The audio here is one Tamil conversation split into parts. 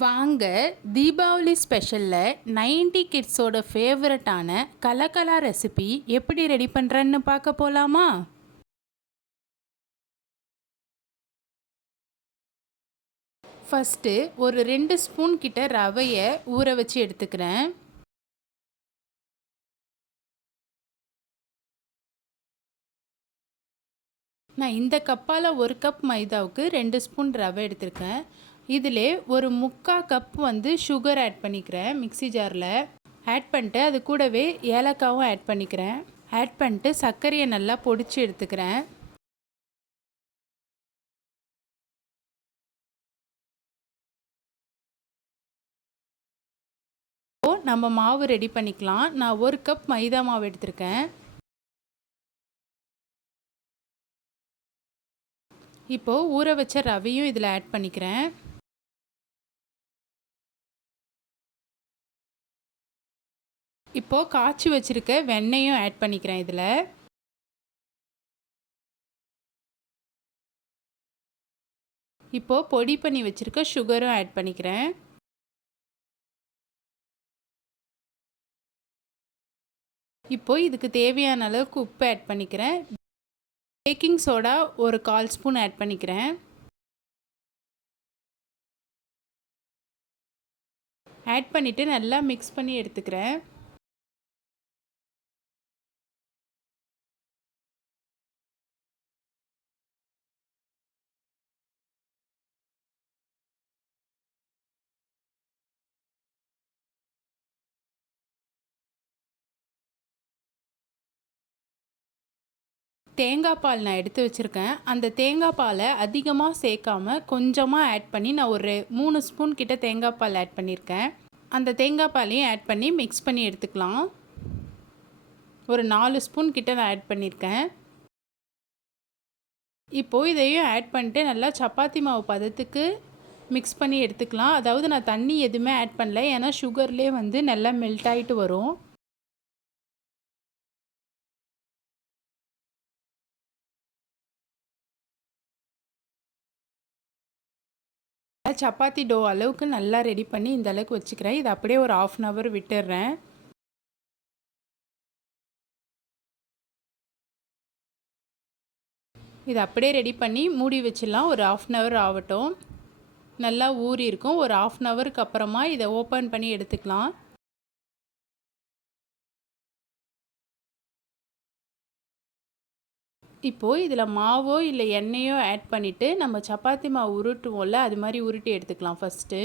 வாங்க தீபாவளி ஸ்பெஷலில் 90 கிட்ஸோட ஃபேவரட்டான கலக்கலா ரெசிபி எப்படி ரெடி பண்ணுறேன்னு பார்க்க போகலாமா? ஃபஸ்ட்டு ஒரு 2 ஸ்பூன் கிட்ட ரவையை ஊற வச்சு எடுத்துக்கிறேன். நான் இந்த கப்பால் 1 கப் மைதாவுக்கு 2 ஸ்பூன் ரவை எடுத்திருக்கேன். இதிலே ஒரு 3/4 கப் சுகர் ஆட் பண்ணிக்கிறேன். மிக்ஸி ஜாரில் ஆட் பண்ணிட்டு அது கூடவே ஏலக்காவும் ஆட் பண்ணிக்கிறேன். ஆட் பண்ணிட்டு சர்க்கரையை நல்லா பொடிச்சு எடுத்துக்கிறேன். நம்ம மாவு ரெடி பண்ணிக்கலாம். நான் 1 கப் மைதா மாவு எடுத்திருக்கேன். இப்போது ஊற வச்ச ரவையும் இதில் ஆட் பண்ணிக்கிறேன். இப்போது காய்ச்சி வச்சுருக்க வெண்ணெயும் ஆட் பண்ணிக்கிறேன் இதில். இப்போது பொடி பண்ணி வச்சுருக்க சுகரும் ஆட் பண்ணிக்கிறேன். இப்போது இதுக்கு தேவையான அளவுக்கு உப்பு ஆட் பண்ணிக்கிறேன். பேக்கிங் சோடா ஒரு 1/4 ஸ்பூன் ஆட் பண்ணிக்கிறேன். ஆட் பண்ணிவிட்டு நல்லா மிக்ஸ் பண்ணி எடுத்துக்கிறேன். தேங்காய் பால் நான் எடுத்து வச்சுருக்கேன். அந்த தேங்காய் பாலை அதிகமாக சேர்க்காம கொஞ்சமாக ஆட் பண்ணி நான் ஒரு 3 ஸ்பூன் கிட்ட தேங்காய் பால் ஆட் பண்ணியிருக்கேன். அந்த தேங்காய் பாலையும் ஆட் பண்ணி மிக்ஸ் பண்ணி எடுத்துக்கலாம். ஒரு 4 ஸ்பூன் கிட்ட நான் ஆட் பண்ணியிருக்கேன். இப்போது இதையும் ஆட் பண்ணிட்டு நல்லா சப்பாத்தி மாவு பதத்துக்கு மிக்ஸ் பண்ணி எடுத்துக்கலாம். அதாவது நான் தண்ணி எதுவுமே ஆட் பண்ணல, ஏன்னா சுகர்லேயே நல்லா மெல்ட் ஆகிட்டு வரும். சப்பாத்தி டோ அளவுக்கு நல்லா ரெடி பண்ணி இந்த அளவுக்கு வச்சுக்கிறேன். இது அப்படியே ஒரு 1/2 அன் ஹவர் விட்டுடுறேன். இது அப்படியே ரெடி பண்ணி மூடி வச்சிடலாம். ஒரு 1/2 அன் ஹவர் ஆகட்டும். நல்லா ஊறி இருக்கும். ஒரு 1/2 அன் ஹவருக்கு அப்புறமா இதை ஓப்பன் பண்ணி எடுத்துக்கலாம். இப்போது இதில் மாவோ இல்லை எண்ணெயோ ஆட் பண்ணிவிட்டு நம்ம சப்பாத்தி மாவு உருட்டுவோம்ல, அது மாதிரி உருட்டி எடுத்துக்கலாம். ஃபஸ்ட்டு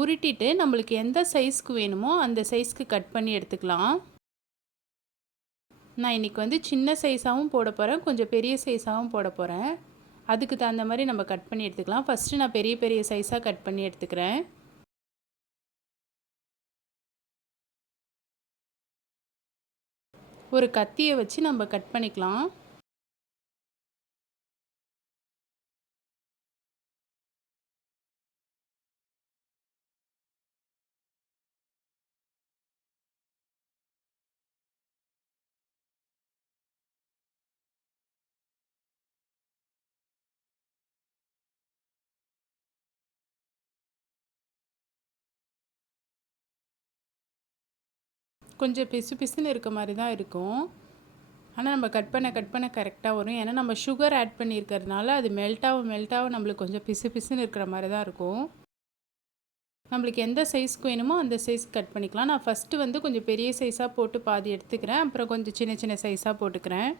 உருட்டிட்டு நம்மளுக்கு எந்த சைஸ்க்கு வேணுமோ அந்த சைஸ்க்கு கட் பண்ணி எடுத்துக்கலாம். நான் இன்றைக்கி சின்ன சைஸாகவும் போட போகிறேன், கொஞ்சம் பெரிய சைஸாகவும் போட போகிறேன். அதுக்கு தகுந்த மாதிரி நம்ம கட் பண்ணி எடுத்துக்கலாம். ஃபஸ்ட்டு நான் பெரிய பெரிய சைஸாக கட் பண்ணி எடுத்துக்கிறேன். ஒரு கத்தியை வச்சு நம்ம கட் பண்ணிக்கலாம். கொஞ்சம் பிசு பிசுன்னு இருக்க மாதிரி தான் இருக்கும். ஆனால் நம்ம கட் பண்ண கரெக்டாக வரும். ஏன்னா நம்ம சுகர் ஆட் பண்ணியிருக்கிறதுனால அது மெல்ட்டாக நம்மளுக்கு கொஞ்சம் பிசு பிசுன்னு இருக்கிற மாதிரி தான் இருக்கும். நம்மளுக்கு எந்த சைஸ்க்கு வேணுமோ அந்த சைஸ் கட் பண்ணிக்கலாம். நான் ஃபஸ்ட்டு கொஞ்சம் பெரிய சைஸாக போட்டு பாதி எடுத்துக்கிறேன். அப்புறம் கொஞ்சம் சின்ன சின்ன சைஸாக போட்டுக்கிறேன்.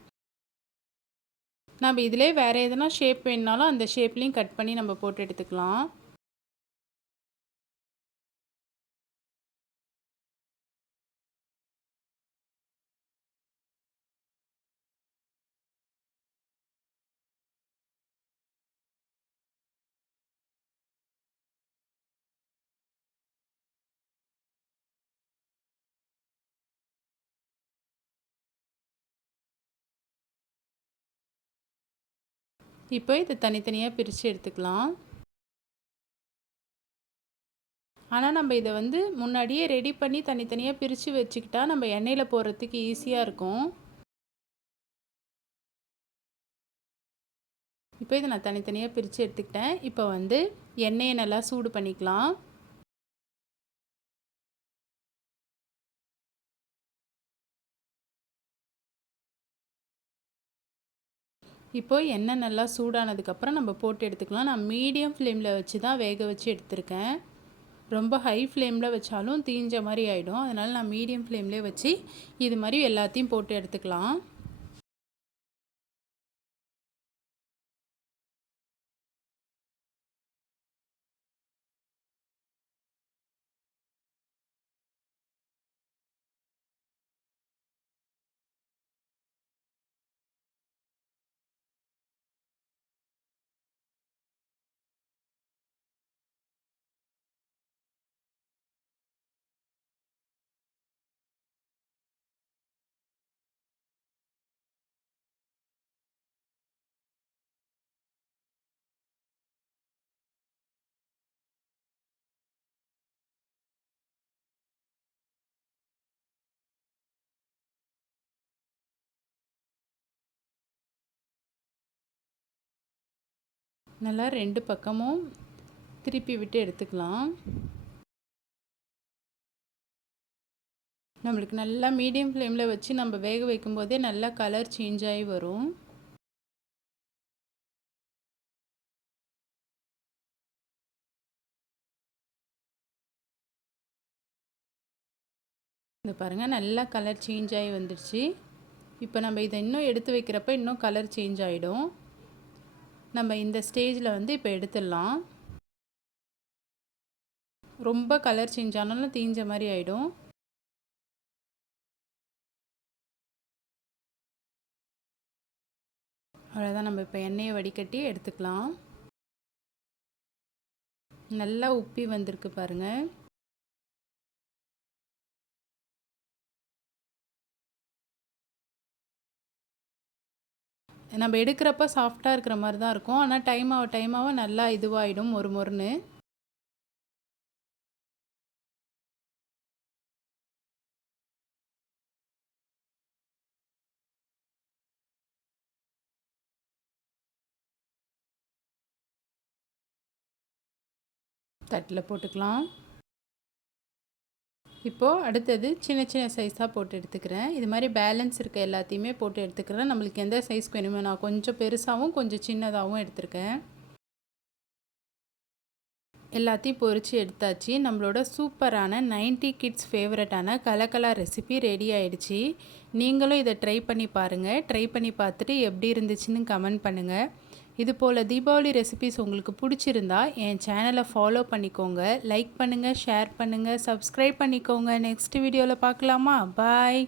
நம்ம இதிலே வேறு எதனா ஷேப் வேணுனாலும் அந்த ஷேப்லேயும் கட் பண்ணி நம்ம போட்டு எடுத்துக்கலாம். இப்போ இதை தனித்தனியாக பிரித்து எடுத்துக்கலாம். ஆனால் நம்ம இதை முன்னாடியே ரெடி பண்ணி தனித்தனியாக பிரித்து வச்சுக்கிட்டா நம்ம எண்ணெயில் போடுறதுக்கு ஈஸியாக இருக்கும். இப்போ இதை நான் தனித்தனியாக பிரித்து எடுத்துக்கிட்டேன். இப்போ வந்து எண்ணெயை நல்லா சூடு பண்ணிக்கலாம். இப்போ எண்ணெய் நல்லா சூடானதுக்கப்புறம் நம்ம போட்டு எடுத்துக்கலாம். நான் மீடியம் ஃப்ளேமில் வச்சு தான் வேக வச்சு எடுத்திருக்கேன். ரொம்ப ஹை ஃப்ளேமில் வச்சாலும் தீஞ்ச மாதிரி ஆகிடும். அதனால் நான் மீடியம் ஃப்ளேம்லேயே வச்சு இது மாதிரி எல்லாத்தையும் போட்டு எடுத்துக்கலாம். நல்லா 2 பக்கமும் திருப்பி விட்டு எடுத்துக்கலாம். நம்மளுக்கு நல்லா மீடியம் ஃப்ளேமில் வச்சு நம்ம வேக வைக்கும்போதே நல்லா கலர் சேஞ்ச் ஆகி வரும். இந்த பாருங்கள், நல்லா கலர் சேஞ்ச் ஆகி வந்துடுச்சு. இப்போ நம்ம இதை இன்னும் எடுத்து வைக்கிறப்ப இன்னும் கலர் சேஞ்ச் ஆகிடும். நம்ம இந்த ஸ்டேஜில் வந்து இப்போ எடுத்துடலாம். ரொம்ப கலர் சேஞ்ச் ஆனாலும் தீஞ்ச மாதிரி ஆகிடும். அவ்வளோதான், நம்ம இப்போ எண்ணெயை வடிகட்டி எடுத்துக்கலாம். நல்லா உப்பி வந்திருக்கு பாருங்கள். நம்ம எடுக்கிறப்ப சாஃப்டாக இருக்கிற மாதிரி தான் இருக்கும். ஆனால் டைம் ஆக நல்லா இதுவாகிடும், மொறு மொறுன்னு. தட்டில் போட்டுக்கலாம். இப்போது அடுத்தது சின்ன சின்ன சைஸாக போட்டு எடுத்துக்கிறேன். இது மாதிரி பேலன்ஸ் இருக்க எல்லாத்தையுமே போட்டு எடுத்துக்கிறேன். நம்மளுக்கு எந்த சைஸ்க்கு வேணுமோ, நான் கொஞ்சம் பெருசாகவும் கொஞ்சம் சின்னதாகவும் எடுத்திருக்கேன். எல்லாத்தையும் பொரித்து எடுத்தாச்சு. நம்மளோட சூப்பரான 90 கிட்ஸ் ஃபேவரட்டான கலக்கலா ரெசிபி ரெடி ஆகிடுச்சு. நீங்களும் இதை ட்ரை பண்ணி பாருங்கள். ட்ரை பண்ணி பார்த்துட்டு எப்படி இருந்துச்சுன்னு கமெண்ட் பண்ணுங்கள். இது போல் தீபாவளி ரெசிபிஸ் உங்களுக்கு பிடிச்சிருந்தா என் சேனலை ஃபாலோ பண்ணிக்கோங்க. லைக் பண்ணுங்கள், ஷேர் பண்ணுங்கள், சப்ஸ்கிரைப் பண்ணிக்கோங்க. நெக்ஸ்ட் வீடியோவில் பார்க்கலாமா? பாய்.